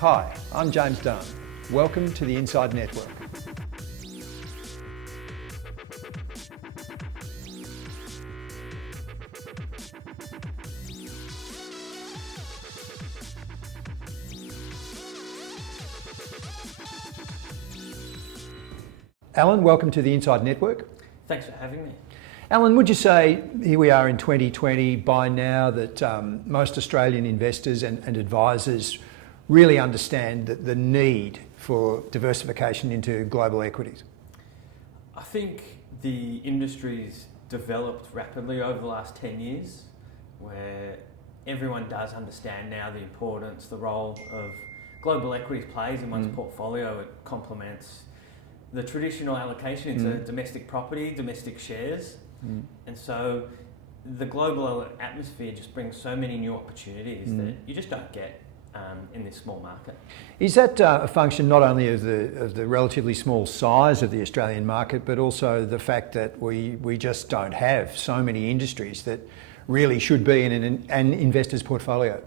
Hi, I'm James Dunn. Welcome to the Inside Network. Allan, welcome to the Inside Network. Thanks for having me. Allan, would you say, here we are in 2020, by now that most Australian investors and advisors really understand the need for diversification into global equities? I think the industry's developed rapidly over the last 10 years, where everyone does understand now the importance, the role of global equities plays in one's portfolio. It complements the traditional allocation into domestic property, domestic shares. And so the global atmosphere just brings so many new opportunities that you just don't get in this small market. Is that a function not only of the relatively small size of the Australian market, but also the fact that we just don't have so many industries that really should be in an investor's portfolio?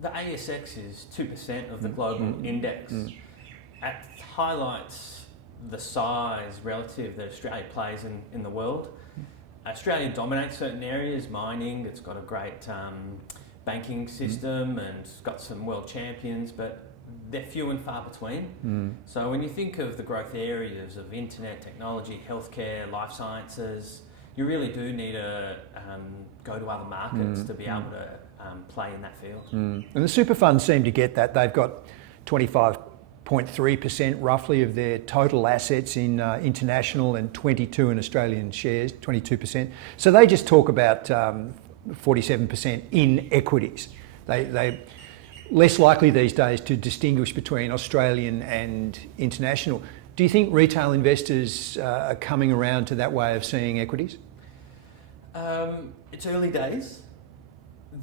The ASX is 2% of the global index. It highlights the size relative that Australia plays in the world. Australia dominates certain areas, mining, it's got a great banking system and it's got some world champions, but they're few and far between. So when you think of the growth areas of internet, technology, healthcare, life sciences, you really do need to go to other markets to be able to play in that field. And the super funds seem to get that. They've got 25.3% roughly of their total assets in international and 22 in Australian shares, 22%. So they just talk about 47% in equities. They're less likely these days to distinguish between Australian and international. Do you think retail investors are coming around to that way of seeing equities? It's early days.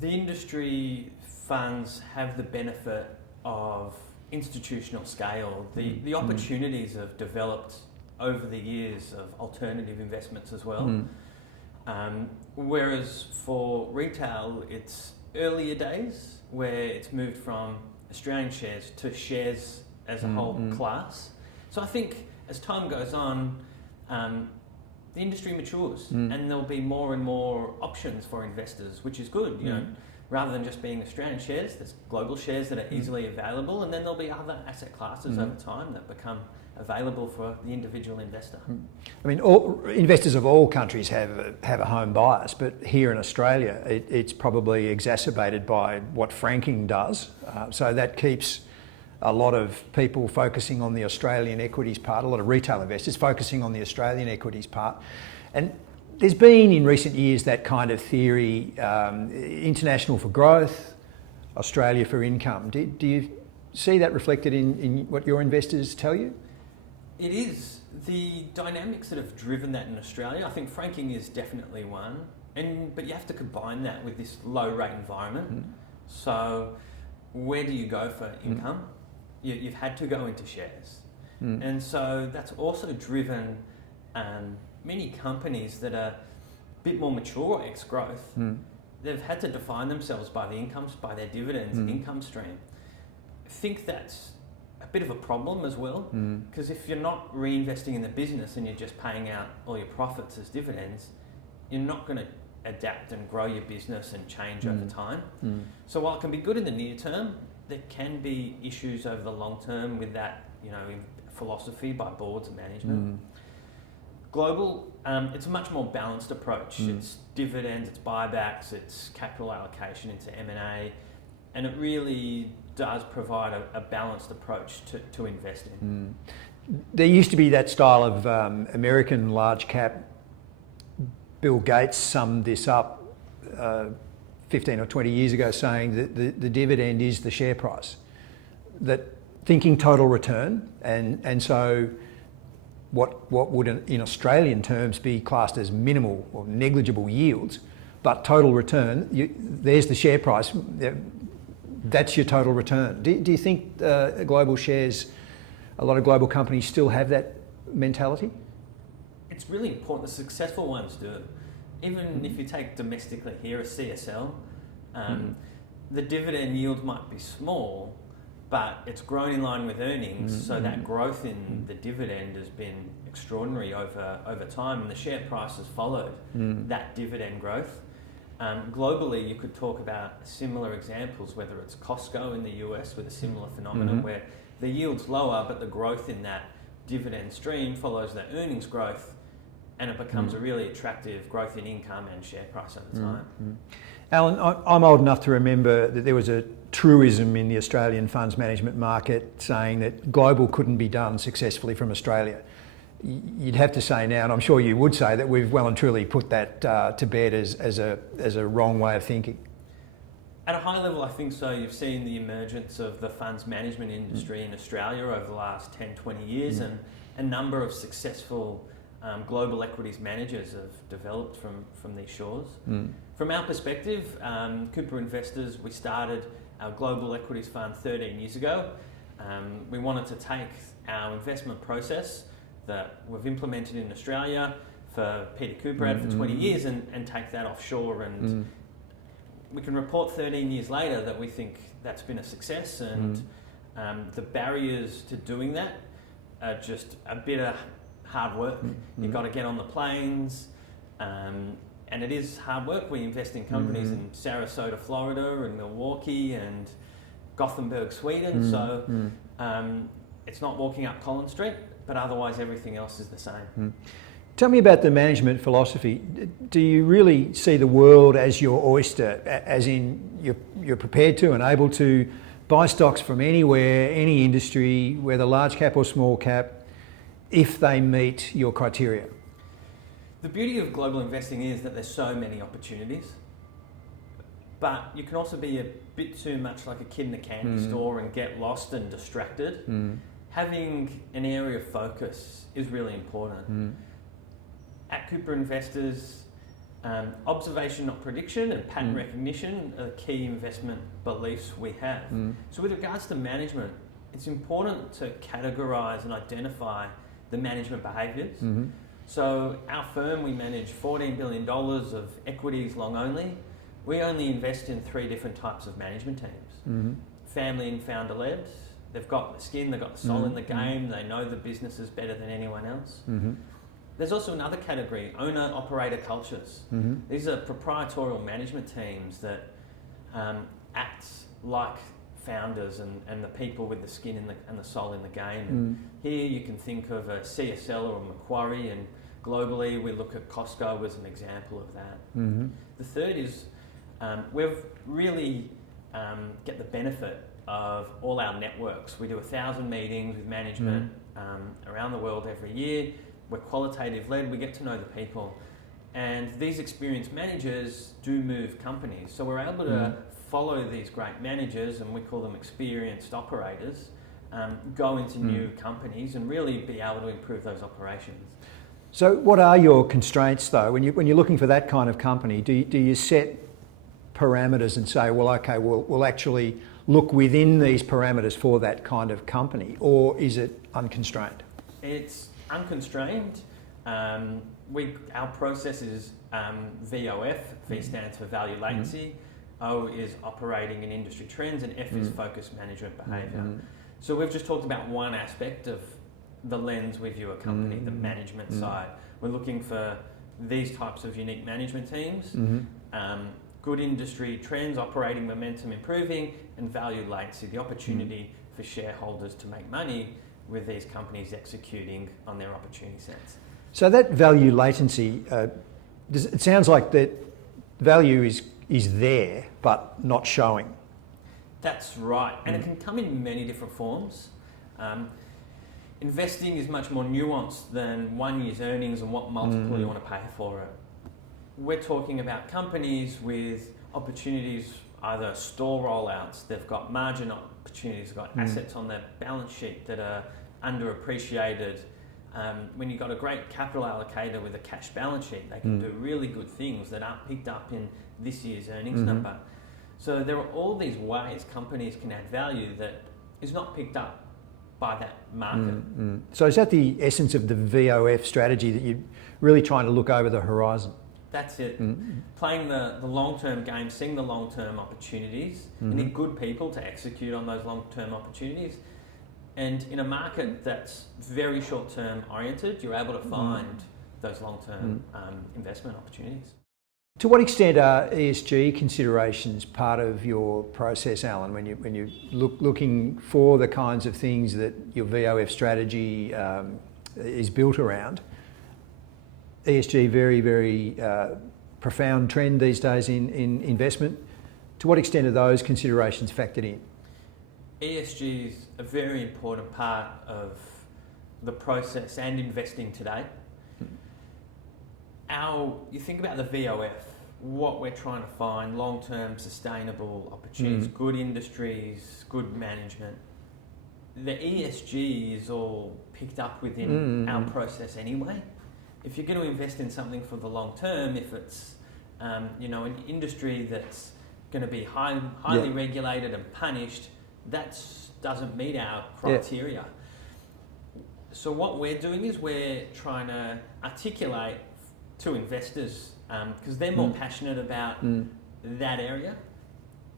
The industry funds have the benefit of institutional scale. The opportunities have developed over the years of alternative investments as well. Whereas for retail, it's earlier days where it's moved from Australian shares to shares as a whole class. So I think as time goes on, the industry matures and there'll be more and more options for investors, which is good. You know, rather than just being Australian shares, there's global shares that are easily available, and then there'll be other asset classes over time that become available for the individual investor. I mean, investors of all countries have a home bias, but here in Australia, it's probably exacerbated by what franking does. So that keeps a lot of people focusing on the Australian equities part, a lot of retail investors focusing on the Australian equities part. And there's been in recent years that kind of theory, international for growth, Australia for income. Do you see that reflected in what your investors tell you? It is. The dynamics that have driven that in Australia, I think franking is definitely one, but you have to combine that with this low rate environment. So where do you go for income? You've had to go into shares. And so that's also driven many companies that are a bit more mature ex-growth. They've had to define themselves by the incomes, by their dividends, income stream. I think that's a bit of a problem as well, because if you're not reinvesting in the business and you're just paying out all your profits as dividends, you're not going to adapt and grow your business and change over time. So while it can be good in the near term, there can be issues over the long term with that, philosophy by boards and management. Global, it's a much more balanced approach. It's dividends, it's buybacks, it's capital allocation into M&A, and it really does provide a balanced approach to investing. There used to be that style of American large cap. Bill Gates summed this up 15 or 20 years ago, saying that the dividend is the share price. That thinking total return, and so what would in Australian terms be classed as minimal or negligible yields, but total return, there's the share price, that's your total return. Do you think global shares, a lot of global companies still have that mentality? It's really important. The successful ones do. Even if you take domestically here a CSL, the dividend yield might be small, but it's grown in line with earnings, so that growth in the dividend has been extraordinary over time, and the share price has followed that dividend growth. Globally, you could talk about similar examples, whether it's Costco in the US with a similar phenomenon where the yield's lower, but the growth in that dividend stream follows the earnings growth, and it becomes a really attractive growth in income and share price over time. Allan, I'm old enough to remember that there was a truism in the Australian funds management market saying that global couldn't be done successfully from Australia. You'd have to say now, and I'm sure you would say, that we've well and truly put that to bed as a wrong way of thinking. At a high level, I think so. You've seen the emergence of the funds management industry in Australia over the last 10, 20 years, and a number of successful global equities managers have developed from these shores. From our perspective, Cooper Investors, we started our global equities fund 13 years ago. We wanted to take our investment process that we've implemented in Australia for Peter Cooper had for 20 years and take that offshore, and we can report 13 years later that we think that's been a success, and the barriers to doing that are just a bit of hard work. You've got to get on the planes, and it is hard work. We invest in companies in Sarasota, Florida, and Milwaukee and Gothenburg, Sweden, so it's not walking up Collins Street, but otherwise everything else is the same. Tell me about the management philosophy. Do you really see the world as your oyster, as in you're prepared to and able to buy stocks from anywhere, any industry, whether large cap or small cap, if they meet your criteria? The beauty of global investing is that there's so many opportunities, but you can also be a bit too much like a kid in a candy store and get lost and distracted. Having an area of focus is really important. At Cooper Investors, observation, not prediction, and pattern recognition are key investment beliefs we have. So with regards to management, it's important to categorise and identify the management behaviours. So our firm, we manage $14 billion of equities long only. We only invest in 3 different types of management teams. Family and founder led. They've got the skin, they've got the soul in the game, they know the businesses better than anyone else. There's also another category, owner-operator cultures. These are proprietorial management teams that act like founders and the people with the skin and the soul in the game. And here you can think of a CSL or a Macquarie, and globally we look at Costco as an example of that. The third is we've really get the benefit of all our networks. We do 1,000 meetings with management around the world every year. We're qualitative led, we get to know the people. And these experienced managers do move companies. So we're able to follow these great managers, and we call them experienced operators, go into new companies and really be able to improve those operations. So what are your constraints though? When you're looking for that kind of company, do you set parameters and say, well, okay, we'll actually look within these parameters for that kind of company, or is it unconstrained? It's unconstrained. Our process is VOF. V stands for value latency. O is operating in industry trends, and F is focused management behaviour. So we've just talked about one aspect of the lens we view a company, the management side. We're looking for these types of unique management teams, good industry trends, operating momentum improving, and value latency, the opportunity for shareholders to make money with these companies executing on their opportunity sets. So that value latency, it sounds like that value is there but not showing. That's right, and it can come in many different forms. Investing is much more nuanced than 1 year's earnings and what multiple you want to pay for it. We're talking about companies with opportunities, either store rollouts, they've got margin opportunities, they've got assets on their balance sheet that are underappreciated. When you've got a great capital allocator with a cash balance sheet, they can do really good things that aren't picked up in this year's earnings number. So there are all these ways companies can add value that is not picked up by that market. So is that the essence of the VOF strategy, that you're really trying to look over the horizon? That's it. Playing the long-term game, seeing the long-term opportunities. You need good people to execute on those long-term opportunities. And in a market that's very short-term oriented, you're able to find those long-term investment opportunities. To what extent are ESG considerations part of your process, Alan, when you're looking for the kinds of things that your VOF strategy is built around? ESG, very, very profound trend these days in investment. To what extent are those considerations factored in? ESG is a very important part of the process and investing today. You think about the VOF, what we're trying to find, long-term sustainable opportunities, good industries, good management. The ESG is all picked up within our process anyway. If you're going to invest in something for the long term, if it's an industry that's going to be highly regulated and punished, that doesn't meet our criteria. So what we're doing is we're trying to articulate to investors, because they're more passionate about that area,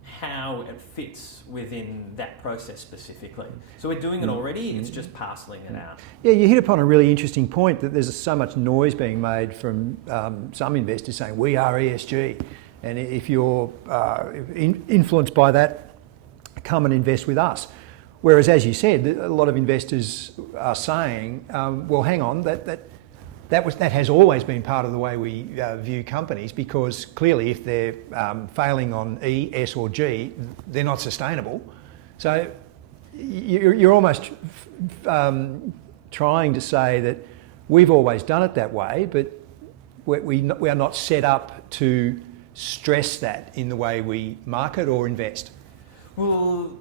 how it fits within that process specifically. So we're doing it already, it's just parceling it out. Yeah, you hit upon a really interesting point that there's so much noise being made from some investors saying, we are ESG. And if you're influenced by that, come and invest with us. Whereas, as you said, a lot of investors are saying, well, hang on, that has always been part of the way we view companies, because clearly if they're failing on E, S or G, they're not sustainable. So you're almost trying to say that we've always done it that way, but we are not set up to stress that in the way we market or invest. Well,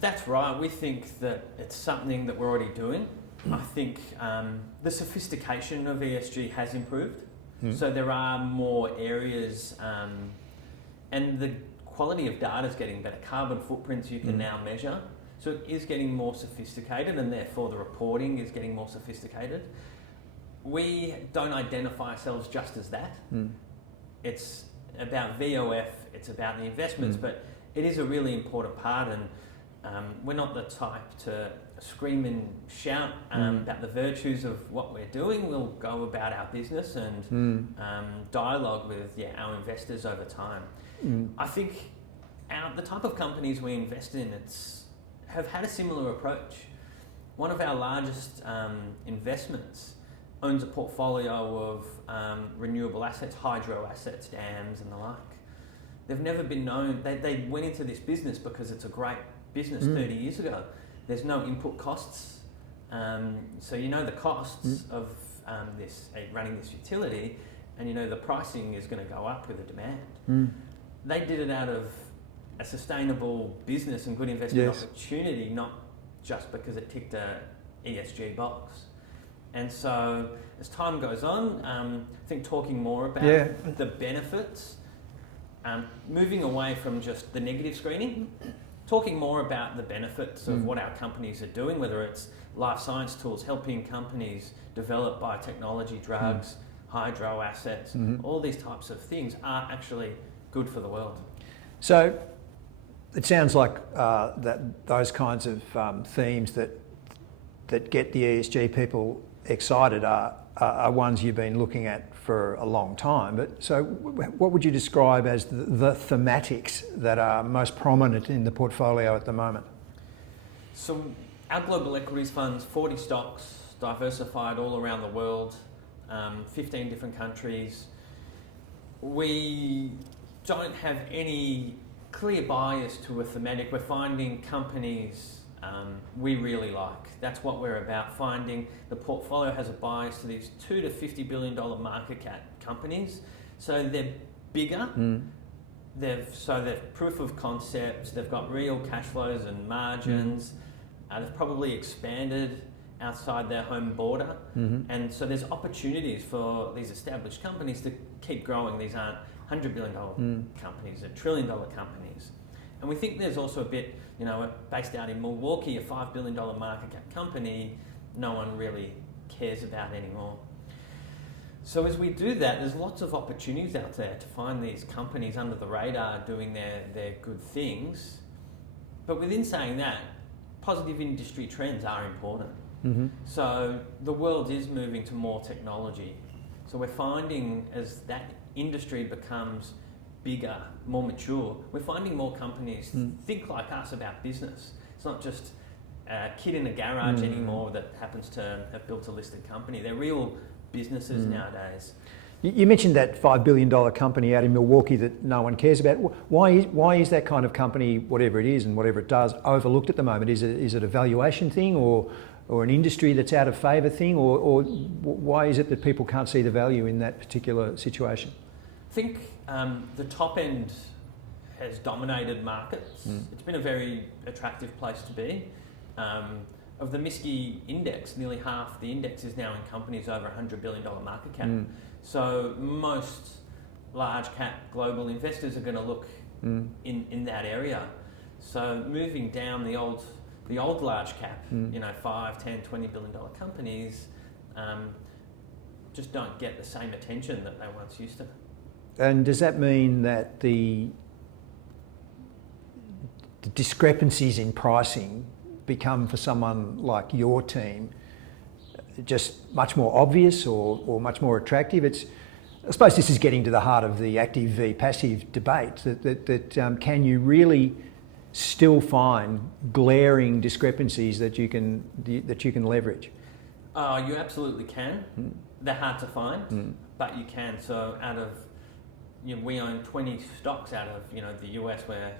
that's right. We think that it's something that we're already doing. I think the sophistication of ESG has improved. So there are more areas and the quality of data is getting better. Carbon footprints you can now measure. So it is getting more sophisticated, and therefore the reporting is getting more sophisticated. We don't identify ourselves just as that. It's about VOF, it's about the investments, but it is a really important part, and we're not the type to scream and shout about the virtues of what we're doing. We'll go about our business and dialogue with our investors over time. I think the type of companies we invest in have had a similar approach. One of our largest investments owns a portfolio of renewable assets, hydro assets, dams and the like. They've never been known, they went into this business because it's a great business 30 years ago. There's no input costs, so you know the costs of running this utility, and you know the pricing is going to go up with the demand. They did it out of a sustainable business and good investment opportunity, not just because it ticked a ESG box. And so as time goes on, I think talking more about the benefits, moving away from just the negative screening, talking more about the benefits of what our companies are doing, whether it's life science tools, helping companies develop biotechnology drugs, hydro assets, all these types of things are actually good for the world. So it sounds like that those kinds of themes that get the ESG people excited are ones you've been looking at for a long time. But so what would you describe as the thematics that are most prominent in the portfolio at the moment? So our global equities funds, 40 stocks, diversified all around the world, 15 different countries. We don't have any clear bias to a thematic. We're finding companies we really like. That's what we're about, finding the portfolio has a bias to these $2 to $50 billion market cap companies. So they're bigger, they've proof of concepts, they've got real cash flows and margins, they've probably expanded outside their home border, and so there's opportunities for these established companies to keep growing. These aren't $100 billion companies, they're $1 trillion companies. And we think there's also a bit, based out in Milwaukee, a $5 billion market cap company, no one really cares about anymore. So as we do that, there's lots of opportunities out there to find these companies under the radar doing their good things. But within saying that, positive industry trends are important. Mm-hmm. So the world is moving to more technology. So we're finding as that industry becomes bigger, more mature, we're finding more companies think like us about business. It's not just a kid in a garage anymore that happens to have built a listed company. They're real businesses nowadays. You mentioned that $5 billion company out in Milwaukee that no one cares about. Why is that kind of company, whatever it is and whatever it does, overlooked at the moment? Is it a valuation thing or an industry that's out of favour thing, or why is it that people can't see the value in that particular situation? I think the top end has dominated markets. It's been a very attractive place to be. Of the MSCI index, nearly half the index is now in companies over $100 billion market cap. So most large cap global investors are going to look in that area. So moving down the old large cap, $5, $10, $20 billion companies just don't get the same attention that they once used to. And does that mean that the discrepancies in pricing become, for someone like your team, just much more obvious or much more attractive? I suppose this is getting to the heart of the active v passive debate, that can you really still find glaring discrepancies that you can leverage? You absolutely can. They're hard to find, but you can. So out of, we own 20 stocks out of the US, where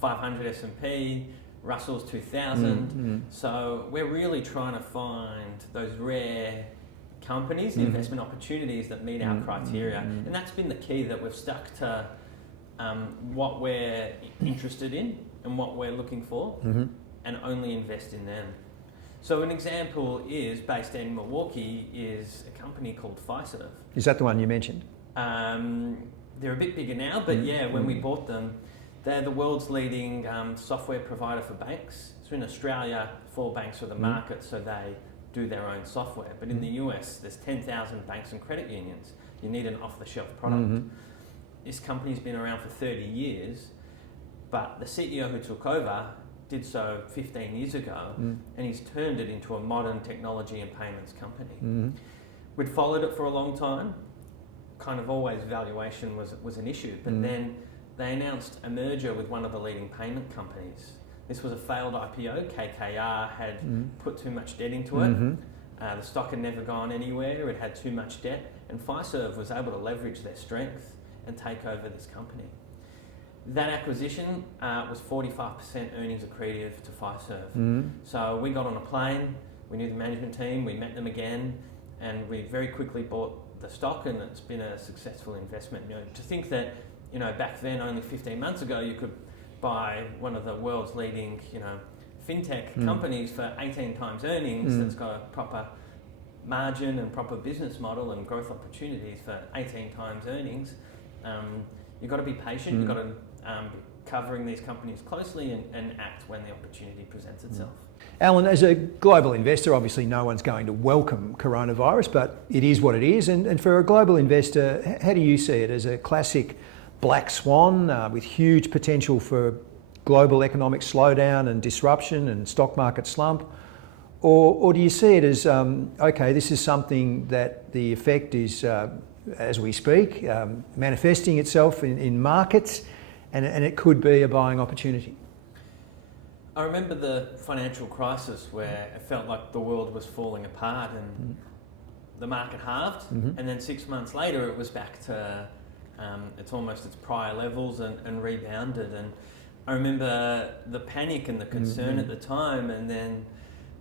500 S&P, Russell's 2000. So we're really trying to find those rare companies, investment opportunities that meet our criteria, and that's been the key, that we've stuck to what we're interested in and what we're looking for, and only invest in them. So an example is, based in Milwaukee, is a company called Fiserv. Is that the one you mentioned? They're a bit bigger now, but when we bought them, they're the world's leading software provider for banks. So in Australia, 4 banks are the market, so they do their own software. But in the US, there's 10,000 banks and credit unions. You need an off-the-shelf product. This company's been around for 30 years, but the CEO who took over did so 15 years ago, and he's turned it into a modern technology and payments company. We'd followed it for a long time. Kind of always valuation was an issue, but then they announced a merger with one of the leading payment companies. This was a failed IPO. KKR had put too much debt into it. The stock had never gone anywhere. It had too much debt, and Fiserv was able to leverage their strength and take over this company. That acquisition was 45% earnings accretive to Fiserv. So we got on a plane, we knew the management team, we met them again, and we very quickly bought the stock, and it's been a successful investment. To think that back then, only 15 months ago, you could buy one of the world's leading fintech companies for 18 times earnings, that's got a proper margin and proper business model and growth opportunities for 18 times earnings. You've got to be patient, you've got to be covering these companies closely and act when the opportunity presents itself. Allan, as a global investor, obviously no one's going to welcome coronavirus, but it is what it is. And for a global investor, how do you see it? As a classic black swan with huge potential for global economic slowdown and disruption and stock market slump? Or do you see it as, okay, this is something that the effect is, as we speak, manifesting itself in markets, and it could be a buying opportunity? I remember the financial crisis, where it felt like the world was falling apart and the market halved, and then 6 months later it was back to it's almost its prior levels and rebounded. And I remember the panic and the concern at the time, and then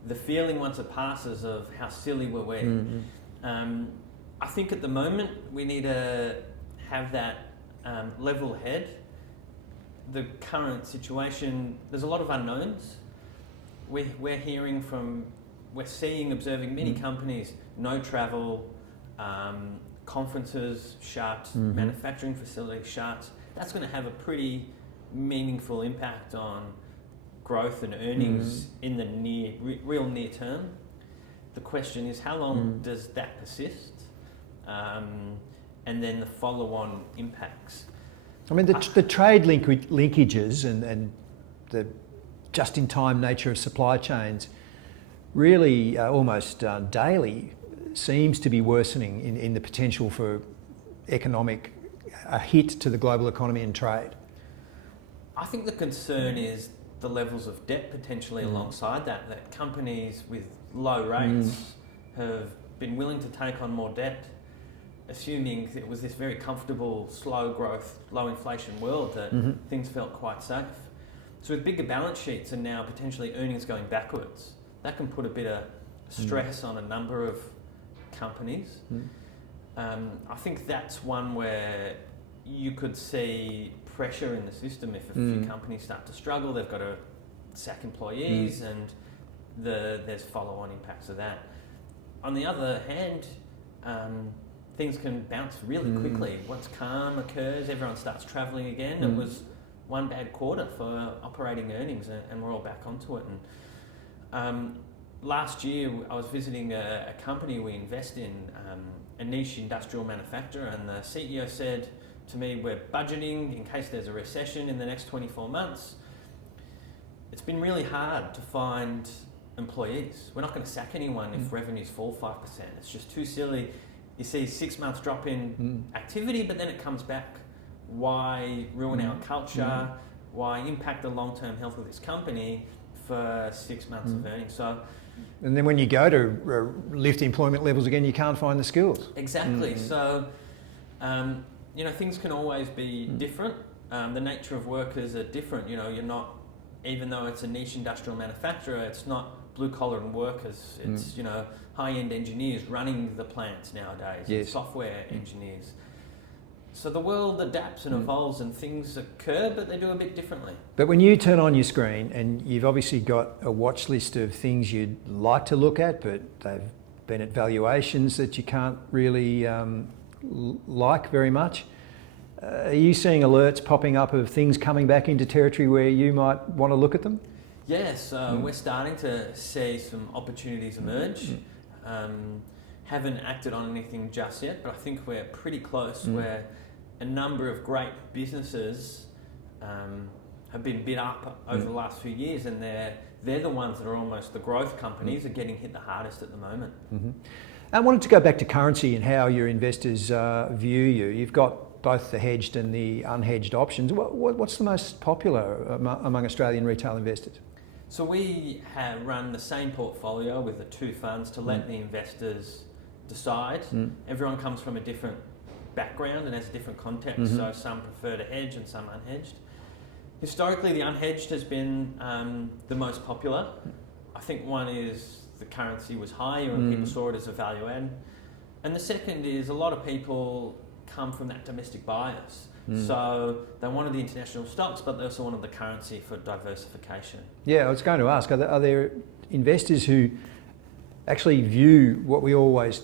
the feeling once it passes of how silly were we. I think at the moment we need to have that level head. The current situation, there's a lot of unknowns. We're seeing, observing many companies, no travel, conferences shut, manufacturing facilities shut. That's going to have a pretty meaningful impact on growth and earnings in the real near term. The question is, how long does that persist? and then the follow-on impacts. I mean, the trade linkages and the just-in-time nature of supply chains really almost daily seems to be worsening in the potential for a hit to the global economy and trade. I think the concern is the levels of debt potentially alongside that companies with low rates have been willing to take on more debt, assuming it was this very comfortable, slow growth, low inflation world that things felt quite safe. So with bigger balance sheets and now potentially earnings going backwards, that can put a bit of stress on a number of companies. I think that's one where you could see pressure in the system if a few companies start to struggle. They've got to sack employees and there's follow-on impacts of that. On the other hand, things can bounce really quickly. Once calm occurs, everyone starts travelling again. It was one bad quarter for operating earnings and we're all back onto it. And last year I was visiting a company we invest in, a niche industrial manufacturer, and the CEO said to me, we're budgeting in case there's a recession in the next 24 months. It's been really hard to find employees. We're not going to sack anyone if revenues fall 5%. It's just too silly. You see 6 months drop in activity, but then it comes back. Why ruin our culture? Why impact the long-term health of this company for 6 months of earnings? So, and then when you go to lift employment levels again, you can't find the skills. Exactly. So, things can always be different. The nature of workers are different. You're not, even though it's a niche industrial manufacturer, it's not blue-collar workers. It's, high-end engineers running the plants nowadays, and software engineers. So the world adapts and evolves and things occur, but they do a bit differently. But when you turn on your screen and you've obviously got a watch list of things you'd like to look at, but they've been at valuations that you can't really like very much, are you seeing alerts popping up of things coming back into territory where you might want to look at them? Yes, we're starting to see some opportunities emerge. Haven't acted on anything just yet, but I think we're pretty close where a number of great businesses have been bid up over the last few years, and they're the ones that are almost the growth companies are getting hit the hardest at the moment. I wanted to go back to currency and how your investors view you. You've got both the hedged and the unhedged options. What's the most popular among Australian retail investors? So we have run the same portfolio with the two funds to let the investors decide. Everyone comes from a different background and has a different context, so some prefer to hedge and some unhedged. Historically, the unhedged has been the most popular. I think one is the currency was higher and people saw it as a value add. And the second is a lot of people come from that domestic bias. So they wanted the international stocks, but they also wanted the currency for diversification. Yeah, I was going to ask, are there investors who actually view what we always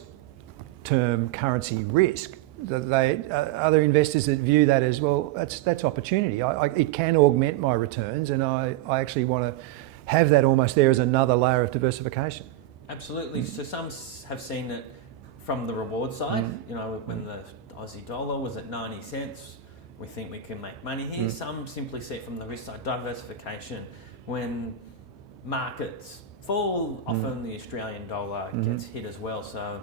term currency risk? Are there investors that view that as, well, that's opportunity. It can augment my returns, and I actually want to have that almost there as another layer of diversification? Absolutely. So some have seen it from the reward side. When the Aussie dollar was at 90 cents, we think we can make money here. Some simply see it from the risk side, diversification. When markets fall, often the Australian dollar gets hit as well. So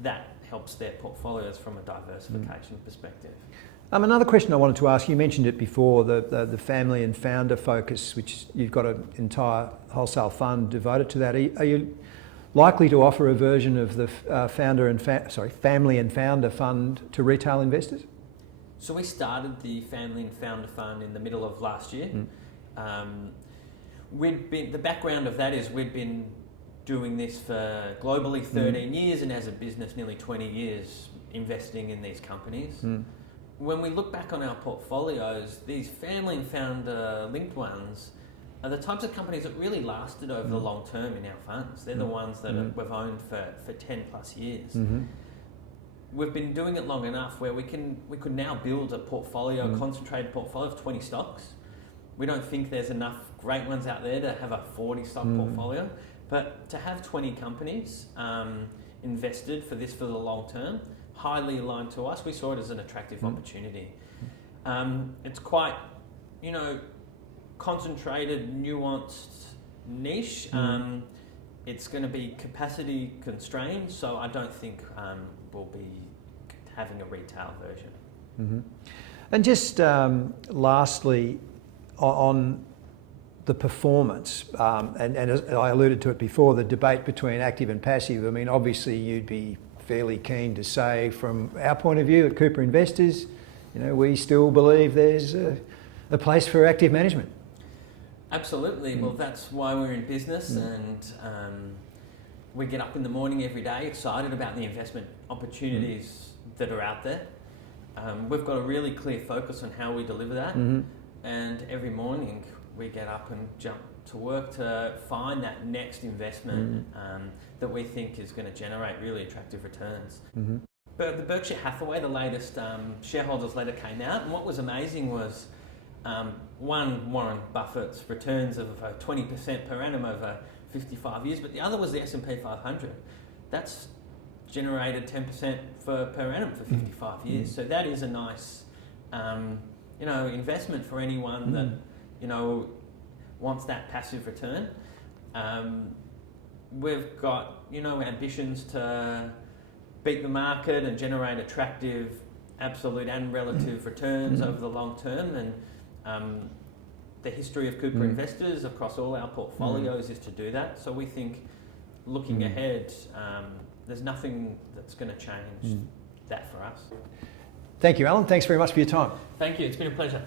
that helps their portfolios from a diversification perspective. Another question I wanted to ask, you mentioned it before, the family and founder focus, which you've got an entire wholesale fund devoted to that. Are you likely to offer a version of the family and founder fund to retail investors? So we started the Family and Founder Fund in the middle of last year. The background of that is we'd been doing this for globally 13 years, and as a business nearly 20 years investing in these companies. When we look back on our portfolios, these family and founder linked ones are the types of companies that really lasted over the long term in our funds. They're the ones that we've owned for 10 plus years. We've been doing it long enough where we could now build a portfolio, concentrated portfolio of 20 stocks. We don't think there's enough great ones out there to have a 40 stock portfolio, but to have 20 companies invested for the long term highly aligned to us. We saw it as an attractive opportunity. It's quite, concentrated, nuanced niche. It's going to be capacity constrained, so I don't think we'll be having a retail version. And just lastly, on the performance, and as I alluded to it before, the debate between active and passive. I mean, obviously you'd be fairly keen to say, from our point of view at Cooper Investors, we still believe there's a place for active management. Absolutely. Well, that's why we're in business, and we get up in the morning every day excited about the investment opportunities that are out there. We've got a really clear focus on how we deliver that, and every morning we get up and jump to work to find that next investment that we think is going to generate really attractive returns. But the Berkshire Hathaway, the latest shareholders letter came out, and what was amazing was one, Warren Buffett's returns of 20% per annum over 55 years, but the other was the S&P 500. That's generated 10% per annum for 55 years. So that is a nice, investment for anyone that, wants that passive return. We've got, ambitions to beat the market and generate attractive absolute and relative returns over the long term, and the history of Cooper Investors across all our portfolios is to do that. So we think, looking ahead, there's nothing that's going to change that for us. Thank you, Allan. Thanks very much for your time. Thank you. It's been a pleasure.